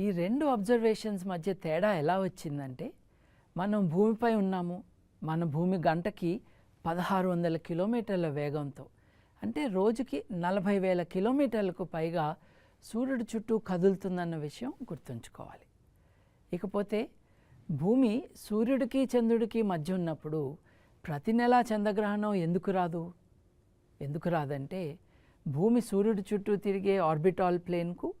ఈ రెండు అబ్జర్వేషన్స్ మధ్య తేడా ఎలా వచ్చిందంటే మనం భూమిపై ఉన్నాము. మన భూమి గంటకి పదహారు వందల కిలోమీటర్ల వేగంతో. అంటే రోజుకి నలభై వేల కిలోమీటర్లకు పైగా సూర్యుడు చుట్టూ కదులుతుందన్న విషయం గుర్తుంచుకోవాలి. ఇకపోతే భూమి సూర్యుడికి చంద్రుడికి మధ్య ఉన్నప్పుడు ప్రతి నెల చంద్రగ్రహణం ఎందుకు రాదు? ఎందుకు రాదంటే భూమి సూర్యుడి చుట్టూ తిరిగే ఆర్బిటాల్ ప్లేన్కు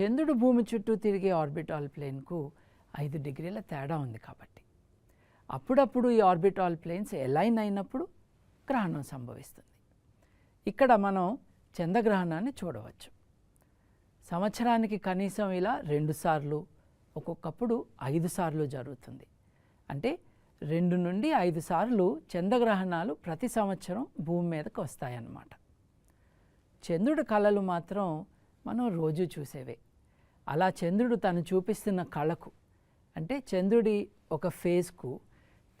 చంద్రుడు భూమి చుట్టూ తిరిగే ఆర్బిటాల్ ప్లేన్కు ఐదు డిగ్రీల తేడా ఉంది కాబట్టి. అప్పుడప్పుడు ఈ ఆర్బిటాల్ ప్లేన్స్ ఎలైన్ అయినప్పుడు గ్రహణం సంభవిస్తుంది. ఇక్కడ మనం చంద్రగ్రహణాన్ని చూడవచ్చు. సంవత్సరానికి కనీసం ఇలా రెండుసార్లు ఒక్కొక్కప్పుడు ఐదు సార్లు జరుగుతుంది. అంటే రెండు నుండి ఐదు సార్లు చంద్రగ్రహణాలు ప్రతి సంవత్సరం భూమి మీదకి వస్తాయన్నమాట. చంద్రుడి కళలు మాత్రం మనం రోజు చూసేవే. అలా చంద్రుడు తను చూపిస్తున్న కళకు అంటే చంద్రుడి ఒక ఫేజ్కు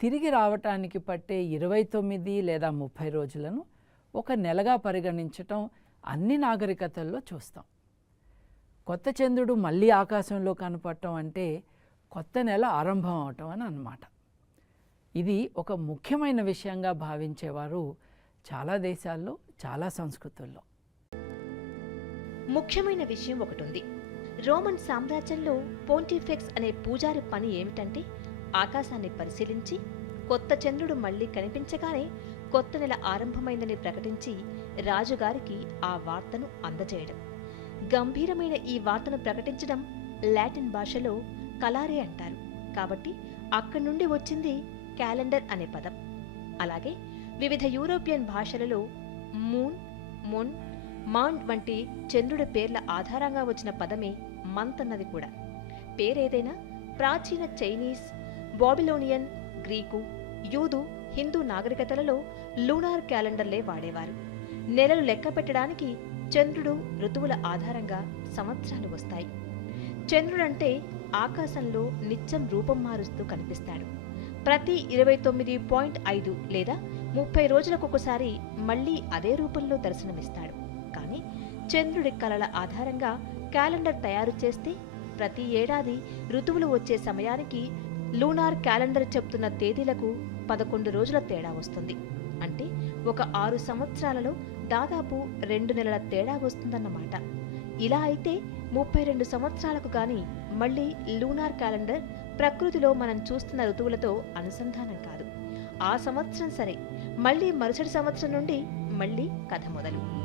తిరిగి రావటానికి పట్టే ఇరవై తొమ్మిది లేదా ముప్పై రోజులను ఒక నెలగా పరిగణించటం అన్ని నాగరికతల్లో చూస్తాం. కొత్త చంద్రుడు మళ్ళీ ఆకాశంలో కనపడటం అంటే కొత్త నెల ఆరంభం అవటం అని అన్నమాట. ఇది ఒక ముఖ్యమైన విషయంగా భావించేవారు చాలా దేశాల్లో చాలా సంస్కృతుల్లో. ముఖ్యమైన విషయం ఒకటి ఉంది. రోమన్ సామ్రాజ్యంలో పోంటిఫెక్స్ అనే పూజారి పని ఏమిటంటే ఆకాశాన్ని పరిశీలించి కొత్త చంద్రుడు మళ్ళీ కనిపించగానే కొత్త నెల ఆరంభమైందని ప్రకటించి రాజుగారికి ఆ వార్తను అందజేయడం. గంభీరమైన ఈ వార్తను ప్రకటించడం లాటిన్ భాషలో కలారే అంటారు. కాబట్టి అక్కడి నుండి వచ్చింది క్యాలెండర్ అనే పదం. అలాగే వివిధ యూరోపియన్ భాషలలో మూన్ మొన్ మాండ్ వంటి చంద్రుడి పేర్ల ఆధారంగా వచ్చిన పదమే మంత్ అన్నది కూడా. పేరేదైనా ప్రాచీన చైనీస్ బాబిలోనియన్ గ్రీకు యూదు హిందూ నాగరికతలలో లూనార్ క్యాలెండర్లే వాడేవారు. నెలలు లెక్క పెట్టడానికి చంద్రుడు ఋతువుల ఆధారంగా సంవత్సరాలు వస్తాయి. చంద్రుడంటే ఆకాశంలో నిత్యం రూపం మారుస్తూ కనిపిస్తాడు. ప్రతి ఇరవై తొమ్మిది పాయింట్ ఐదు లేదా ముప్పై రోజులకొకసారి మళ్ళీ మళ్ళీ అదే రూపంలో దర్శనమిస్తాడు. చంద్రుడి కలల ఆధారంగా క్యాలెండర్ తయారు చేస్తే ప్రతి ఏడాది ఋతువులు వచ్చే సమయానికి లూనార్ క్యాలెండర్ చెప్తున్న తేదీలకు పదకొండు రోజుల తేడా వస్తుంది. అంటే ఒక ఆరు సంవత్సరాలలో దాదాపు రెండు నెలల తేడా వస్తుందన్నమాట. ఇలా అయితే ముప్పై రెండు సంవత్సరాలకు గాని మళ్ళీ లూనార్ క్యాలెండర్ ప్రకృతిలో మనం చూస్తున్న ఋతువులతో అనుసంధానం కాదు. ఆ సంవత్సరం సరే మళ్ళీ మరుసటి సంవత్సరం నుండి మళ్ళీ కథ మొదలు.